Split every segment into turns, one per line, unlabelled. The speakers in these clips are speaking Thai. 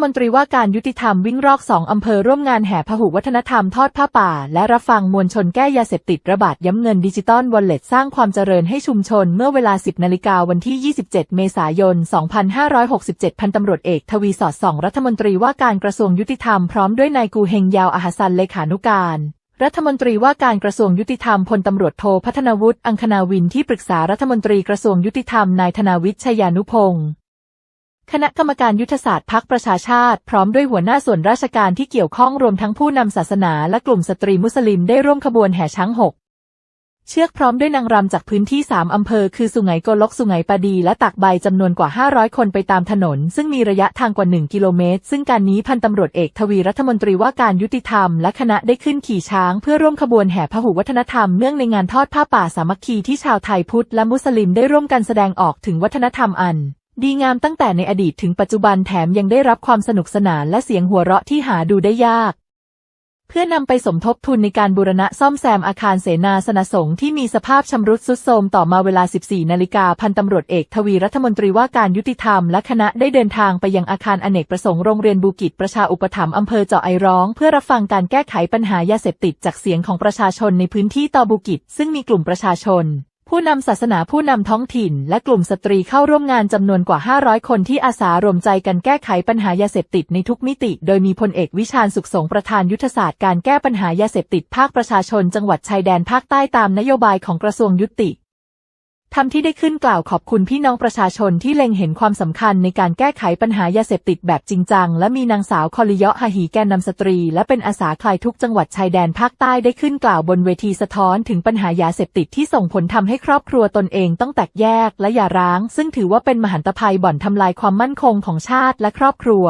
รัฐมนตรีว่าการยุติธรรมวิ่งรอกสองอำเภอร่วมงานแห่พหุวัฒนธรรมทอดผ้าป่า และรับฟังมวลชนแก้ยาเสพติดระบาดย้ำเงินดิจิตอลวอลเล็ตสร้างความเจริญให้ชุมชนเมื่อเวลา 10 นาฬิกาวันที่ 27 เมษายน 2567 พันตำรวจเอกทวีสอดส่อง รัฐมนตรีว่าการกระทรวงยุติธรรมพร้อมด้วยนายกูเฮงยาวอาหซันเลขานุการรัฐมนตรีว่าการกระทรวงยุติธรรมพลตำรวจโทพัฒนวุฒิอังคณาวินที่ปรึกษารัฐมนตรีกระทรวงยุติธรรมนายธนาวิทย์ชยานุพงศ์ คณะกรรมการยุทธศาสตร์พักประชาชาติ พร้อมด้วยหัวหน้าส่วนราชการที่เกี่ยวข้องรวมทั้งผู้นำศาสนาและกลุ่มสตรีมุสลิมได้ร่วมขบวนแห่ช้างหกเชือกพร้อมด้วยนางรำจากพื้นที่ 3 อำเภอ คือสุไหงโกลก สุไหงปาดี และตักใบจำนวนกว่า 500 คนไปตามถนน ซึ่งมีระยะทางกว่า 1 กิโลเมตร ซึ่งการนี้พันตำรวจเอกทวีรัฐมนตรีว่าการยุติธรรม และคณะได้ขึ้นขี่ช้าง เพื่อร่วมขบวนแห่พหุวัฒนธรรมเนื่องในงานทอดผ้าป่าสามัคคีที่ชาวไทยพุทธและมุสลิมได้ร่วมกันแสดงออกถึงวัฒนธรรมอัน ดีงามตั้งแต่ในอดีตถึงปัจจุบันแถมยังได้รับความสนุกสนานและเสียงหัวเราะที่หาดูได้ยาก เพื่อนำไปสมทบทุนในการบูรณะซ่อมแซมอาคารเสนาสนสงฆ์ที่มีสภาพชำรุดทรุดโทรมต่อมาเวลา 14 นาฬิกาพันตำรวจเอกทวีรัฐมนตรีว่าการยุติธรรมและคณะได้เดินทางไปยังอาคารอเนกประสงค์โรงเรียนบูกิจประชาอุปถัมภ์อำเภอเจาะไอร้อง เพื่อรับฟังการแก้ไขปัญหายาเสพติดจากเสียงของประชาชนในพื้นที่ตอบูกิจซึ่งมีกลุ่มประชาชน ผู้นำศาสนาผู้นำท้องถิ่น และกลุ่มสตรีเข้าร่วมงานจำนวนกว่า 500 คนที่อาสารวมใจกันแก้ไขปัญหายาเสพติดในทุกมิติ โดยมีพลเอกวิชาญสุขสงประธานยุทธศาสตร์การแก้ปัญหายาเสพติดภาคประชาชนจังหวัดชายแดนภาคใต้ตามนโยบายของกระทรวงยุติ ทำที่ได้ขึ้นกล่าวขอบคุณพี่น้องประชาชนที่เล็งเห็นความสำคัญในการแก้ไขปัญหายาเสพติดแบบจริงจัง และมีนางสาวคอลิเยาะฮาฮีแกนนำสตรี และเป็นอาสาคลายทุกจังหวัดชายแดนภาคใต้ได้ขึ้นกล่าวบนเวทีสะท้อนถึงปัญหายาเสพติดที่ส่งผลทำให้ครอบครัวตนเองต้องแตกแยกและหย่าร้าง ซึ่งถือว่าเป็นมหันตภัยบ่อนทำลายความมั่นคงของชาติและครอบครัว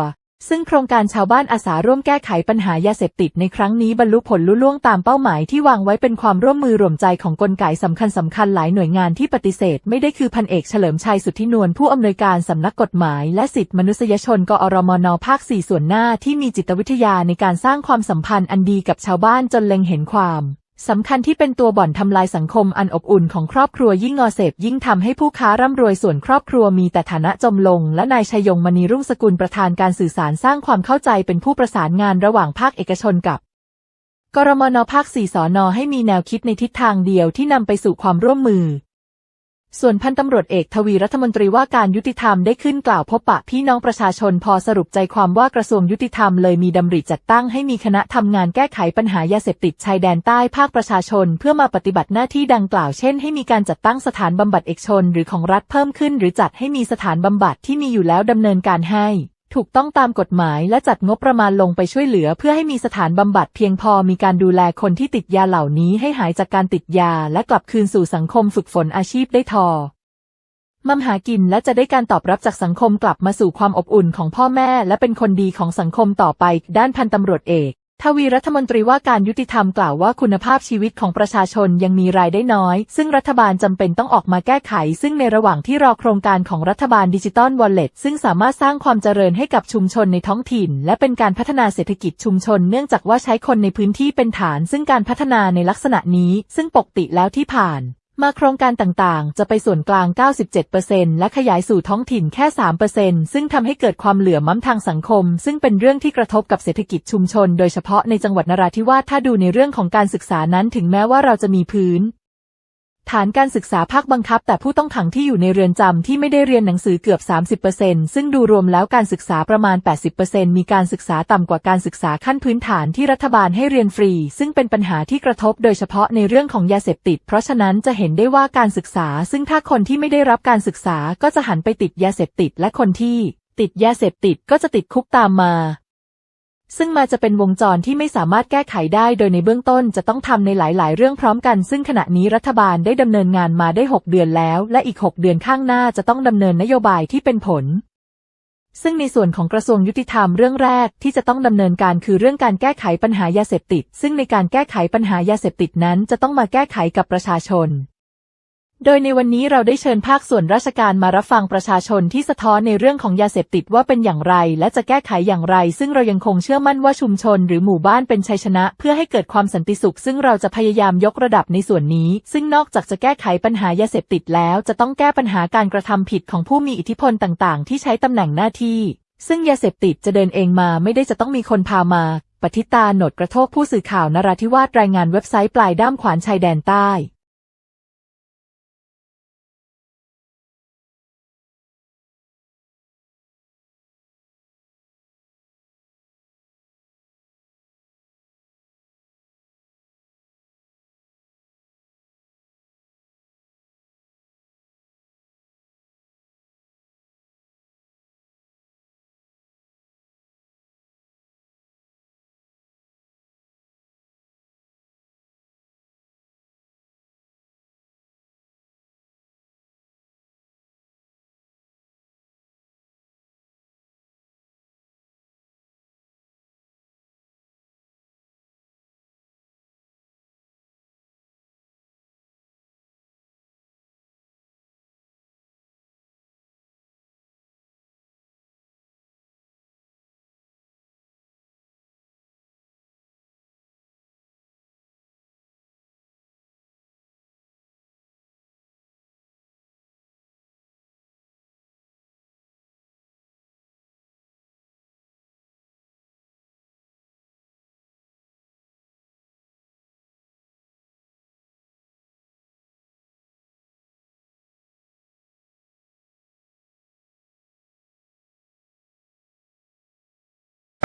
ซึ่งโครงการชาวบ้านอาสาร่วมแก้ไขปัญหายาเสพติดในครั้งนี้บรรลุผลลุล่วงตามเป้าหมายที่วางไว้เป็นความร่วมมือรวมใจของกลไกสำคัญสำคัญหลายหน่วยงานที่ปฏิเสธ ไม่ได้คือพันเอกเฉลิมชัยสุทธินวลผู้อำนวยการสำนักกฎหมาย และสิทธิมนุษยชนกอรมนภาค 4 ส่วนหน้าที่มีจิตวิทยาในการสร้างความสัมพันธ์อันดีกับชาวบ้านจนเล็งเห็นความ สำคัญที่เป็นตัวบ่อนทำลายสังคมอันอบอุ่นของครอบครัวยิ่งงอเสพยิ่งทำให้ผู้ค้าร่ำรวยส่วนครอบครัวมีแต่ฐานะจมลง และนายชยงมณีรุ่งสกุลประธานการสื่อสารสร้างความเข้าใจเป็นผู้ประสานงานระหว่างภาคเอกชนกับกรมนภาคสีสอนอให้มีแนวคิดในทิศทางเดียวที่นำไปสู่ความร่วมมือ ส่วนพันตำรวจเอกทวีรัฐมนตรีว่าการยุติธรรมได้ขึ้นกล่าวพบปะพี่น้องประชาชนพอสรุปใจความว่ากระทรวงยุติธรรมเลยมีดำริจัดตั้งให้มีคณะทำงานแก้ไขปัญหายาเสพติดชายแดนใต้ภาคประชาชน เพื่อมาปฏิบัติหน้าที่ดังกล่าวเช่น ให้มีการจัดตั้งสถานบำบัดเอกชน หรือของรัฐเพิ่มขึ้น หรือจัดให้มีสถานบำบัดที่มีอยู่แล้วดำเนินการให้ ถูกต้องตามกฎหมายและจัดงบประมาณลงไปช่วยเหลือ เพื่อให้มีสถานบำบัดเพียงพอมีการดูแลคนที่ติดยาเหล่านี้ให้หายจากการติดยาและกลับคืนสู่สังคมฝึกฝนอาชีพได้ทอมั่มหากินและจะได้การตอบรับจากสังคมกลับมาสู่ความอบอุ่นของพ่อแม่และเป็นคนดีของสังคมต่อไป ด้านพันตำรวจเอก ทวีรัฐมนตรีว่าการยุติธรรมกล่าวว่าคุณภาพชีวิตของประชาชนยังมีรายได้น้อย ซึ่งรัฐบาลจำเป็นต้องออกมาแก้ไข ซึ่งในระหว่างที่รอโครงการของรัฐบาลดิจิตอลวอลเล็ตซึ่งสามารถสร้างความเจริญให้กับชุมชนในท้องถิ่น และเป็นการพัฒนาเศรษฐกิจชุมชน เนื่องจากว่าใช้คนในพื้นที่เป็นฐาน ซึ่งการพัฒนาในลักษณะนี้ ซึ่งปกติแล้วที่ผ่าน มาโครงการต่างๆ จะไปส่วนกลาง 97%และขยายสู่ท้องถิ่นแค่ 3%ซึ่งทำให้เกิดความเหลื่อมล้ำทางสังคม ซึ่งเป็นเรื่องที่กระทบกับเศรษฐกิจชุมชน โดยเฉพาะในจังหวัดนราธิวาสถ้าดูในเรื่องของการศึกษานั้นถึงแม้ว่าเราจะมีพื้น ฐานการศึกษาภาคบังคับ แต่ผู้ต้องขังที่อยู่ในเรือนจำที่ไม่ได้เรียนหนังสือเกือบ 30%ซึ่งดูรวมแล้วการศึกษาประมาณ 80%มีการศึกษาต่ำกว่าการศึกษาขั้นพื้นฐานที่รัฐบาลให้เรียนฟรี ซึ่งเป็นปัญหาที่กระทบโดยเฉพาะในเรื่องของยาเสพติด เพราะฉะนั้นจะเห็นได้ว่าการศึกษา ซึ่งถ้าคนที่ไม่ได้รับการศึกษาก็จะหันไปติดยาเสพติดและคนที่ติดยาเสพติดก็จะติดคุกตามมา ซึ่งมาจะเป็นวงจรที่ไม่สามารถแก้ไขได้โดยในเบื้องต้นจะต้องทำในหลาย ๆ เรื่องพร้อมกัน ซึ่งขณะนี้รัฐบาลได้ดำเนินงานมาได้ 6 เดือนแล้ว และอีก 6 เดือนข้างหน้าจะต้องดำเนินนโยบายที่เป็นผล ซึ่งในส่วนของกระทรวงยุติธรรมเรื่องแรกที่จะต้องดำเนินการคือเรื่องการแก้ไขปัญหายาเสพติด ซึ่งในการแก้ไขปัญหายาเสพติดนั้นจะต้องมาแก้ไขกับประชาชน โดยในวันนี้เราได้เชิญภาคส่วนราชการมารับฟังประชาชนที่สะท้อนในเรื่องของยาเสพติดว่าเป็นอย่างไร และจะแก้ไขอย่างไร ซึ่งเรายังคงเชื่อมั่นว่าชุมชนหรือหมู่บ้านเป็นชัยชนะ เพื่อให้เกิดความสันติสุข ซึ่งเราจะพยายามยกระดับในส่วนนี้ ซึ่งนอกจากจะแก้ไขปัญหายาเสพติดแล้ว จะต้องแก้ปัญหาการกระทำผิดของผู้มีอิทธิพลต่าง ๆ ที่ใช้ตำแหน่งหน้าที่ ซึ่งยาเสพติดจะเดินเองมาไม่ได้จะต้องมีคนพามาปฏิตาหนดกระโทกผู้สื่อข่าวนราธิวาสรายงานเว็บไซต์ปลายด้ามขวานชายแดนใต้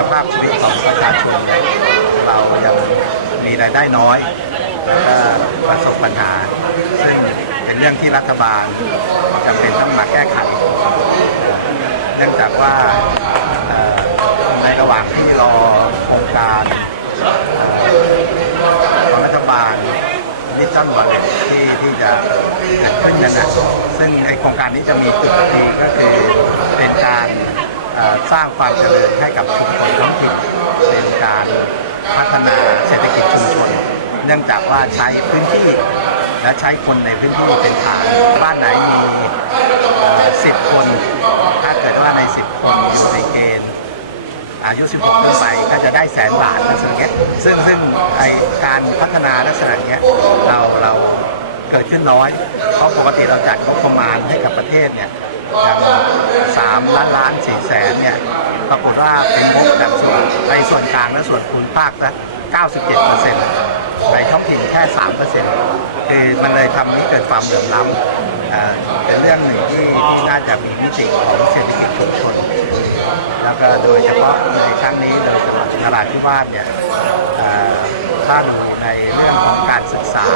สภาพชีวิตของประชาชนเรายังมีรายได้น้อยแล้วก็ประสบปัญหา ซึ่งเป็นเรื่องที่รัฐบาลจำเป็นต้องมาแก้ไข เนื่องจากว่าในระหว่างที่รอโครงการของรัฐบาลนิจ t อนวอลเล็ตที่ที่จะเกิดขึ้นนั่นนะซึ่งไอโครงการนี้จะมีจุดดีก็คือเป็นการ สร้างความเจริญให้กับชุมชนท้องถิ่นเป็นการพัฒนาเศรษฐกิจชุมชน เนื่องจากว่าใช้พื้นที่และใช้คนในพื้นที่เป็นฐานบ้านไหนมีสิบคน ถ้าเกิดว่าใน10คนอยู่ในเกณฑ์อายุ 16ขึ้นไปก็จะได้แสนบาทลักษณะเนี้ยซึ่งซึ่งไอการพัฒนาลักษณะเนี้ยเราเราเกิดขึ้นน้อย เพราะปกติเราจัดงบประมาณให้กับประเทศเนี่ยอย่าง สามล้านล้านสี่แสนเนี่ยปรากฏว่าเป็นงบแบบส่วนในส่วนกลางและส่วนภูมิภาคละ97เปอร์เซ็นต์ในท้องถิ่นแค่3เปอร์เซ็นต์คือมันเลยทำให้เกิดความเหลื่อมล้ำอ่าเป็นเรื่องหนึ่งที่ที่น่าจะมีมิติของเศรษฐกิจชุมชน แล้วก็โดยเฉพาะในครั้งนี้โดยเฉพาะนราธิวาสเนี่ยอ่อถ้าดูในเรื่องของการศึกษา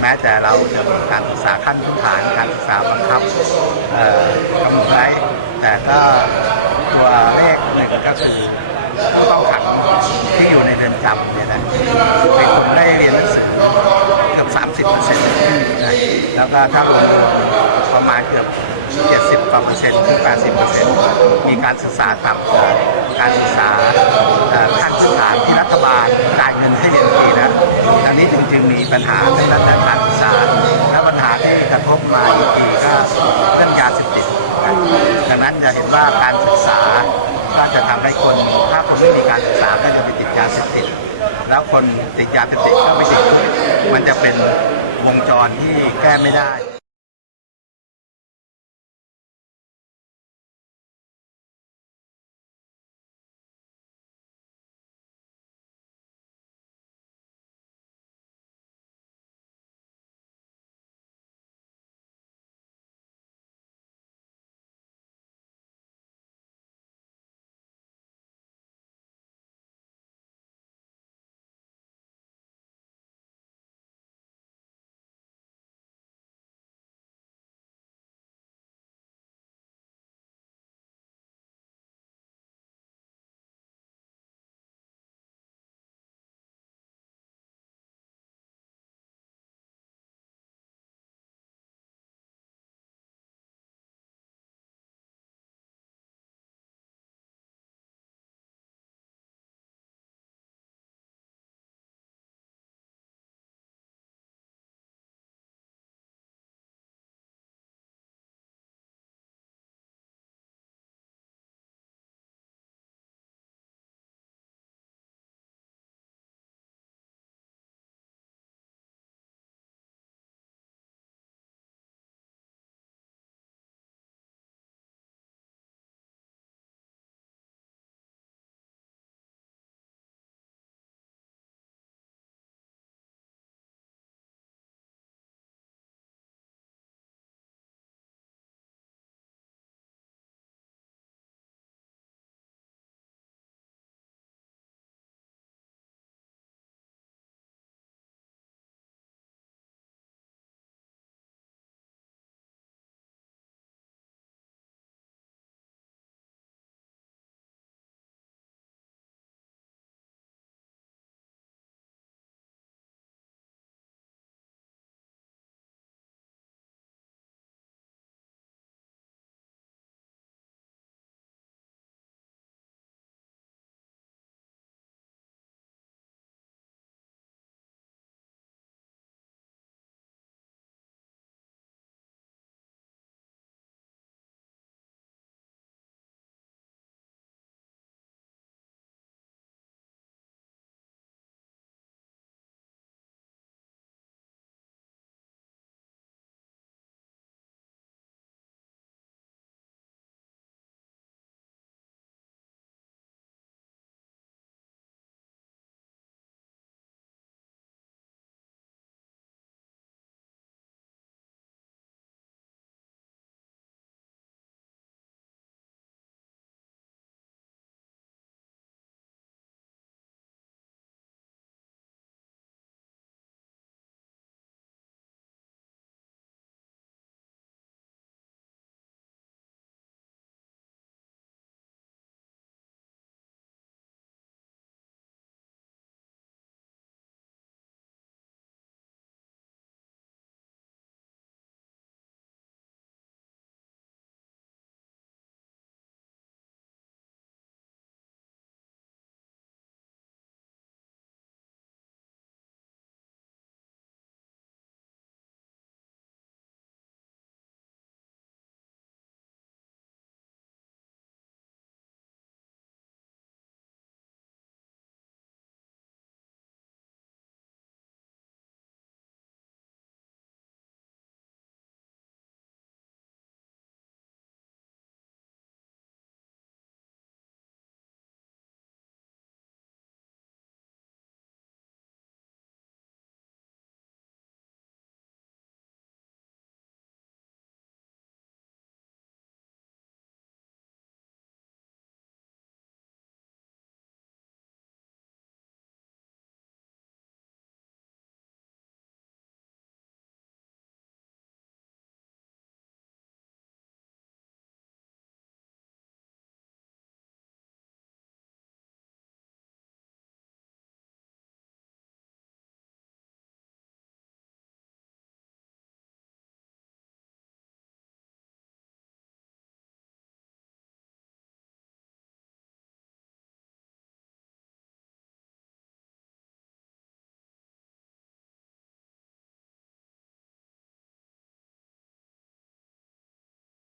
แม้แต่เราจะมีการศึกษาขั้นพื้นฐานการศึกษาบังคับกำหนดไว้แต่ก็ตัวเลขหนึ่งก็คือผู้ต้องขังที่อยู่ในเรือนจำเนี่ยนะเป็นคนได้เรียนหนังสือเกือบ 30เปอร์เซ็นต์นะแล้วก็ถ้ารวมประมาณเกือบ 70กว่าเปอร์เซ็นต์ถึง80เปอร์เซ็นต์มีการศึกษาต่ำกว่าการศึกษาขั้นพื้นฐานที่รัฐบาลจ่ายเงินให้เรียนฟรี นี้จึงจึงมีปัญหาในด้านการศึกษาและปัญหาที่กระทบมาอีกทีก็เรื่องยาเสพติดดังนั้นจะเห็นว่าการศึกษาก็จะทำให้คนถ้าคนไม่มีการศึกษาก็จะไปติดยาเสพติดแล้วคนติดยาเสพติดก็ไปติดคุกมันจะเป็นวงจรที่แก้ไม่ได้